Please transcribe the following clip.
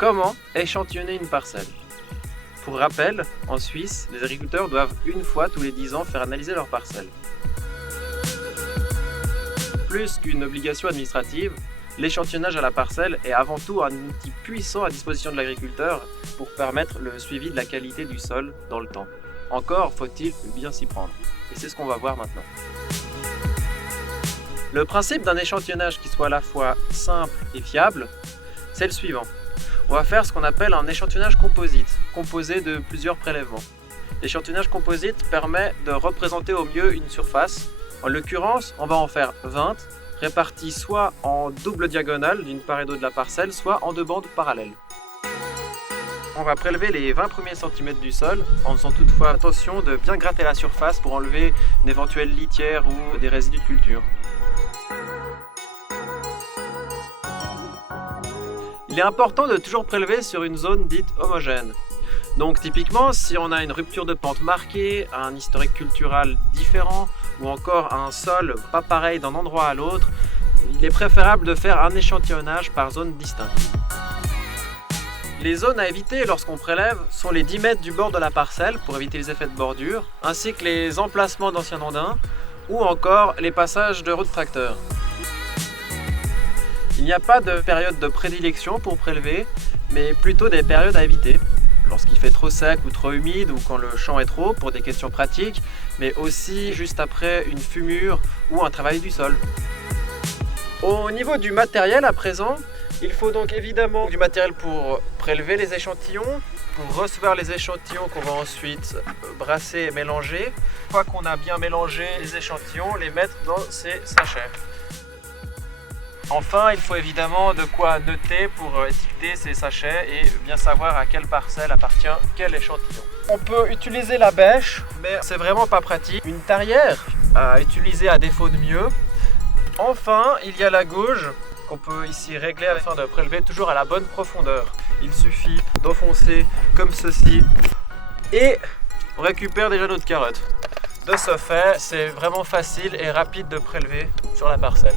Comment échantillonner une parcelle? Pour rappel, en Suisse, les agriculteurs doivent une fois tous les 10 ans faire analyser leur parcelle. Plus qu'une obligation administrative, l'échantillonnage à la parcelle est avant tout un outil puissant à disposition de l'agriculteur pour permettre le suivi de la qualité du sol dans le temps. Encore faut-il bien s'y prendre. Et c'est ce qu'on va voir maintenant. Le principe d'un échantillonnage qui soit à la fois simple et fiable, c'est le suivant. On va faire ce qu'on appelle un échantillonnage composite, composé de plusieurs prélèvements. L'échantillonnage composite permet de représenter au mieux une surface. En l'occurrence, on va en faire 20, répartis soit en double diagonale d'une part et d'autre de la parcelle, soit en deux bandes parallèles. On va prélever les 20 premiers centimètres du sol, en faisant toutefois attention de bien gratter la surface pour enlever une éventuelle litière ou des résidus de culture. Il est important de toujours prélever sur une zone dite homogène. Donc typiquement, si on a une rupture de pente marquée, un historique culturel différent ou encore un sol pas pareil d'un endroit à l'autre, il est préférable de faire un échantillonnage par zone distincte. Les zones à éviter lorsqu'on prélève sont les 10 mètres du bord de la parcelle pour éviter les effets de bordure, ainsi que les emplacements d'anciens andins ou encore les passages de routes tracteurs. Il n'y a pas de période de prédilection pour prélever, mais plutôt des périodes à éviter. Lorsqu'il fait trop sec ou trop humide ou quand le champ est trop pour des questions pratiques, mais aussi juste après une fumure ou un travail du sol. Au niveau du matériel à présent, il faut donc évidemment du matériel pour prélever les échantillons, pour recevoir les échantillons qu'on va ensuite brasser et mélanger. Une fois qu'on a bien mélangé les échantillons, les mettre dans ces sachets. Enfin, il faut évidemment de quoi noter pour étiqueter ces sachets et bien savoir à quelle parcelle appartient quel échantillon. On peut utiliser la bêche, mais c'est vraiment pas pratique. Une tarière à utiliser à défaut de mieux. Enfin, il y a la gauge qu'on peut ici régler afin de prélever toujours à la bonne profondeur. Il suffit d'enfoncer comme ceci et on récupère déjà notre carotte. De ce fait, c'est vraiment facile et rapide de prélever sur la parcelle.